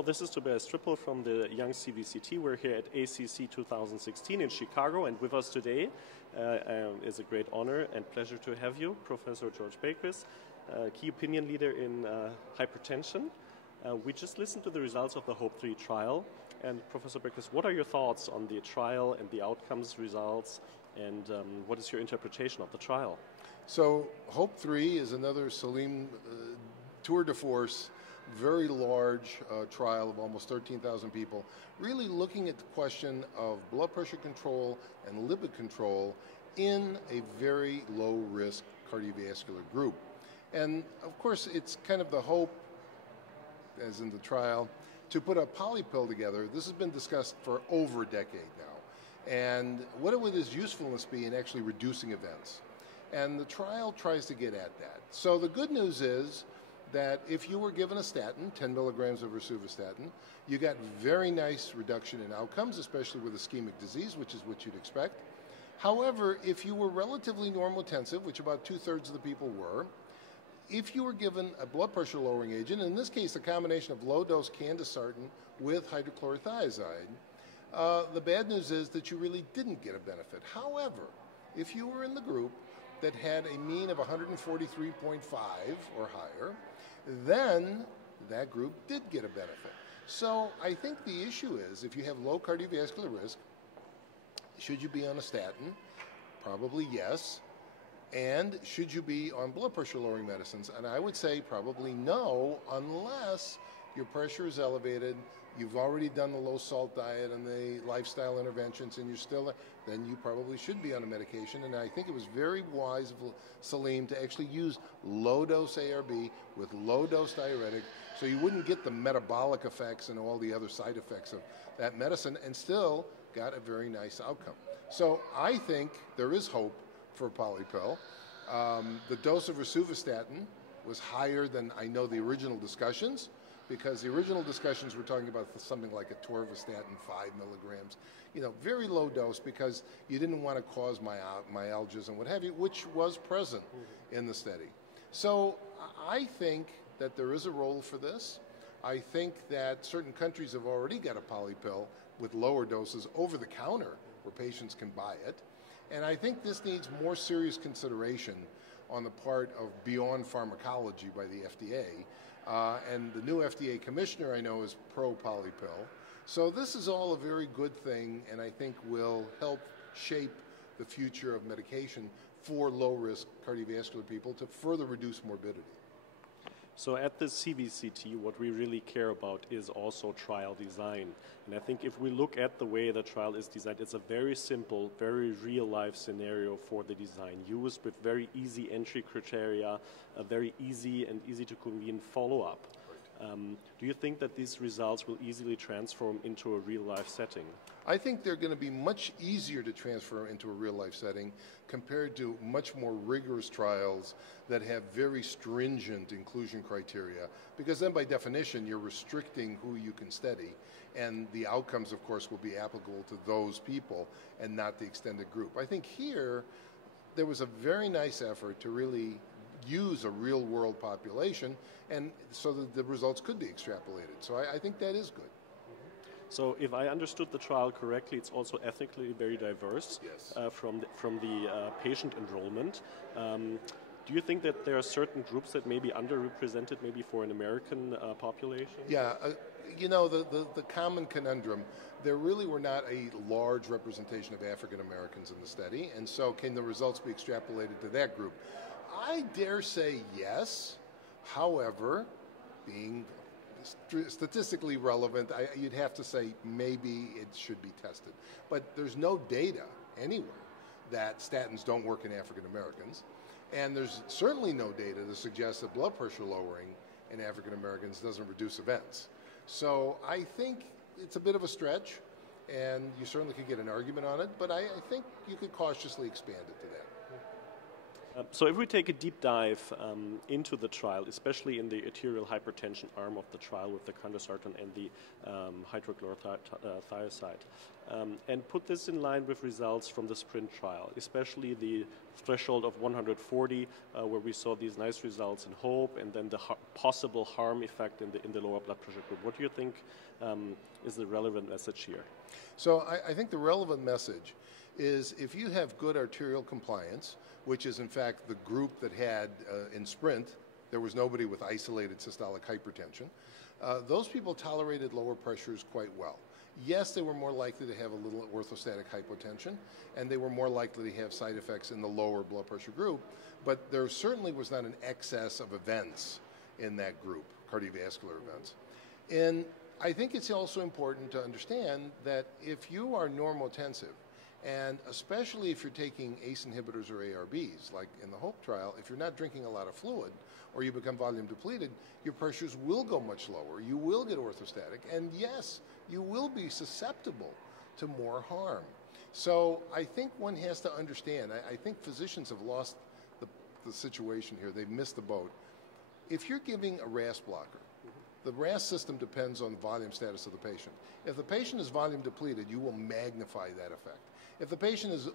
Hello, this is Tobias Trippel from the Young CVCT. We're here at ACC 2016 in Chicago, and with us today is a great honor and pleasure to have you, Professor George Berquist, key opinion leader in hypertension. We just listened to the results of the HOPE-3 trial, and Professor Berquist, what are your thoughts on the trial and the outcomes results, and what is your interpretation of the trial? So HOPE-3 is another Salim tour de force, very large trial of almost 13,000 people, really looking at the question of blood pressure control and lipid control in a very low-risk cardiovascular group. And of course, it's kind of the hope, as in the trial, to put a polypill together. This has been discussed for over a decade now. And what would its usefulness be in actually reducing events? And the trial tries to get at that. So the good news is that if you were given a statin, 10 milligrams of rosuvastatin, you got very nice reduction in outcomes, especially with ischemic disease, which is what you'd expect. However, if you were relatively normotensive, which about 2/3 of the people were, if you were given a blood pressure lowering agent, in this case a combination of low-dose candesartan with hydrochlorothiazide, the bad news is that you really didn't get a benefit. However, if you were in the group that had a mean of 143.5 or higher, then that group did get a benefit. So I think the issue is, if you have low cardiovascular risk, should you be on a statin? Probably yes. And should you be on blood pressure lowering medicines? And I would say probably no, unless your pressure is elevated, you've already done the low salt diet and the lifestyle interventions, and you're still, then you probably should be on a medication. And I think it was very wise of Salim to actually use low-dose ARB with low-dose diuretic, so you wouldn't get the metabolic effects and all the other side effects of that medicine, and still got a very nice outcome. So I think there is hope for a polypill. The dose of rosuvastatin was higher than I know the original discussions, because the original discussions were talking about something like a torvastatin, 5 milligrams, very low dose, because you didn't want to cause myalgias and what have you, which was present in the study. So I think that there is a role for this. I think that certain countries have already got a polypill with lower doses over the counter where patients can buy it. And I think this needs more serious consideration on the part of beyond pharmacology by the FDA. And the new FDA commissioner, I know, is pro-polypill. So this is all a very good thing, and I think will help shape the future of medication for low-risk cardiovascular people to further reduce morbidity. So at the CVCT, what we really care about is also trial design. And I think if we look at the way the trial is designed, it's a very simple, very real-life scenario for the design, used with very easy entry criteria, a very easy and easy to convene follow-up. Do you think that these results will easily transform into a real-life setting? I think they're going to be much easier to transfer into a real-life setting compared to much more rigorous trials that have very stringent inclusion criteria, because then by definition you're restricting who you can study, and the outcomes, of course, will be applicable to those people and not the extended group. I think here there was a very nice effort to really use a real-world population, and so that the results could be extrapolated. So I think that is good. So if I understood the trial correctly, it's also ethnically very diverse. Yes. From the patient enrollment. Do you think that there are certain groups that may be underrepresented maybe for an American population? Yeah, the common conundrum, there really were not a large representation of African Americans in the study, and so can the results be extrapolated to that group? I dare say yes. However, being statistically relevant, you'd have to say maybe it should be tested. But there's no data anywhere that statins don't work in African Americans, and there's certainly no data to suggest that blood pressure lowering in African Americans doesn't reduce events. So I think it's a bit of a stretch, and you certainly could get an argument on it, but I think you could cautiously expand it to that. So if we take a deep dive into the trial, especially in the arterial hypertension arm of the trial with the candesartan and the hydrochlorothiazide, and put this in line with results from the SPRINT trial, especially the threshold of 140, where we saw these nice results in HOPE, and then the possible harm effect in the lower blood pressure group. What do you think is the relevant message here? So I think the relevant message is if you have good arterial compliance, which is in fact the group that had in SPRINT, there was nobody with isolated systolic hypertension, those people tolerated lower pressures quite well. Yes, they were more likely to have a little orthostatic hypotension, and they were more likely to have side effects in the lower blood pressure group, but there certainly was not an excess of events in that group, cardiovascular events. And I think it's also important to understand that if you are normotensive, and especially if you're taking ACE inhibitors or ARBs, like in the HOPE trial, if you're not drinking a lot of fluid or you become volume depleted, your pressures will go much lower. You will get orthostatic, and yes, you will be susceptible to more harm. So I think one has to understand, I think physicians have lost the situation here. They've missed the boat. If you're giving a RAS blocker, the RAS system depends on the volume status of the patient. If the patient is volume depleted, you will magnify that effect. If the patient is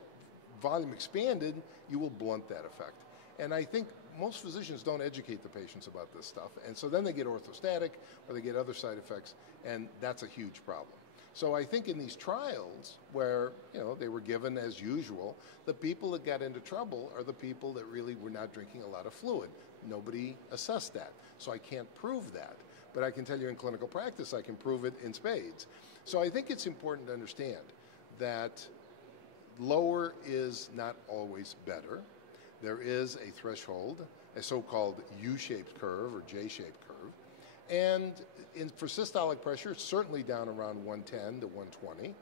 volume expanded, you will blunt that effect. And I think most physicians don't educate the patients about this stuff, and so then they get orthostatic or they get other side effects, and that's a huge problem. So I think in these trials where they were given as usual, the people that got into trouble are the people that really were not drinking a lot of fluid. Nobody assessed that, so I can't prove that. But I can tell you in clinical practice, I can prove it in spades. So I think it's important to understand that lower is not always better. There is a threshold, a so-called U-shaped curve or J-shaped curve. And for systolic pressure, it's certainly down around 110 to 120,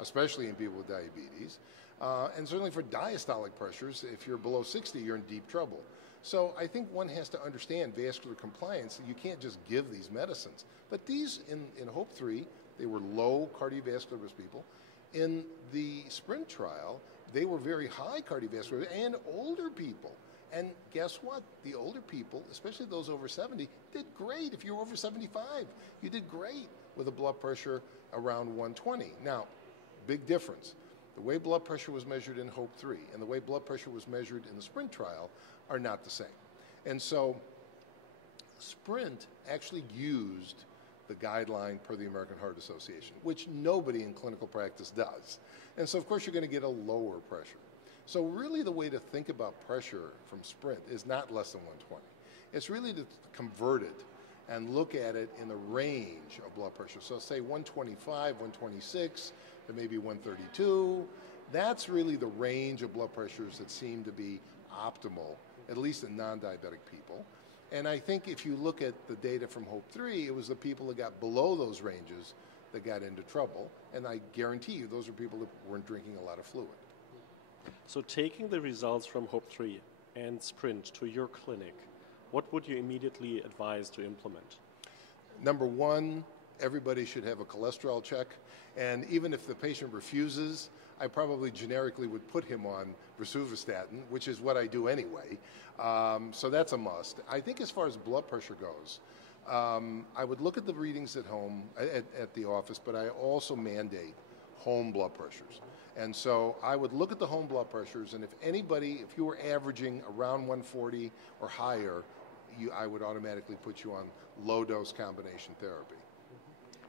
especially in people with diabetes. And certainly for diastolic pressures, if you're below 60, you're in deep trouble. So I think one has to understand vascular compliance. You can't just give these medicines. But these, in HOPE-3, they were low cardiovascular risk people. In the SPRINT trial, they were very high cardiovascular and older people. And guess what? The older people, especially those over 70, did great. If you're over 75, you did great with a blood pressure around 120. Now, big difference. The way blood pressure was measured in HOPE-3 and the way blood pressure was measured in the SPRINT trial are not the same. And so SPRINT actually used the guideline per the American Heart Association, which nobody in clinical practice does. And so, of course, you're going to get a lower pressure. So really the way to think about pressure from SPRINT is not less than 120. It's really to convert it and look at it in the range of blood pressure. So say 125, 126, to maybe 132. That's really the range of blood pressures that seem to be optimal, at least in non-diabetic people. And I think if you look at the data from HOPE-3, it was the people that got below those ranges that got into trouble. And I guarantee you those are people that weren't drinking a lot of fluid. So taking the results from HOPE-3 and SPRINT to your clinic, what would you immediately advise to implement? Number one, everybody should have a cholesterol check. And even if the patient refuses, I probably generically would put him on rosuvastatin, which is what I do anyway. So that's a must. I think as far as blood pressure goes, I would look at the readings at home, at the office, but I also mandate home blood pressures. And so I would look at the home blood pressures, and if you were averaging around 140 or higher, I would automatically put you on low-dose combination therapy.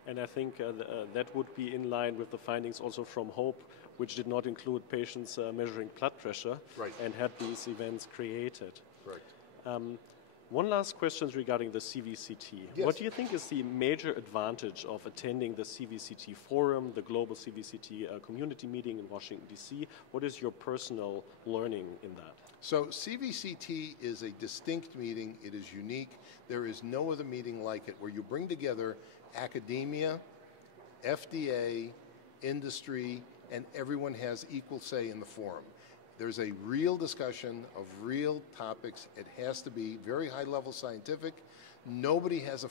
And I think that would be in line with the findings also from HOPE, which did not include patients measuring blood pressure and had these events created. Right. One last question regarding the CVCT. Yes. What do you think is the major advantage of attending the CVCT Forum, the Global CVCT Community Meeting in Washington, D.C.? What is your personal learning in that? So CVCT is a distinct meeting. It is unique. There is no other meeting like it where you bring together academia, FDA, industry, and everyone has equal say in the forum. There's a real discussion of real topics. It has to be very high-level scientific. Nobody has a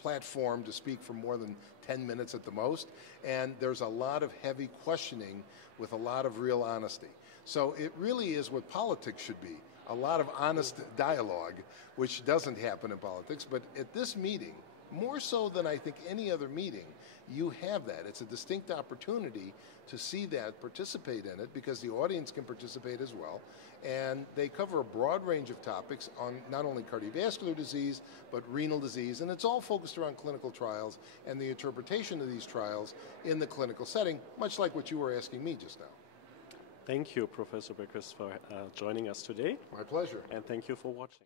platform to speak for more than 10 minutes at the most, and there's a lot of heavy questioning with a lot of real honesty. So it really is what politics should be, a lot of honest dialogue, which doesn't happen in politics. But at this meeting, more so than I think any other meeting, you have that. It's a distinct opportunity to see that, participate in it, because the audience can participate as well. And they cover a broad range of topics on not only cardiovascular disease, but renal disease. And it's all focused around clinical trials and the interpretation of these trials in the clinical setting, much like what you were asking me just now. Thank you, Professor Beckwith, for joining us today. My pleasure. And thank you for watching.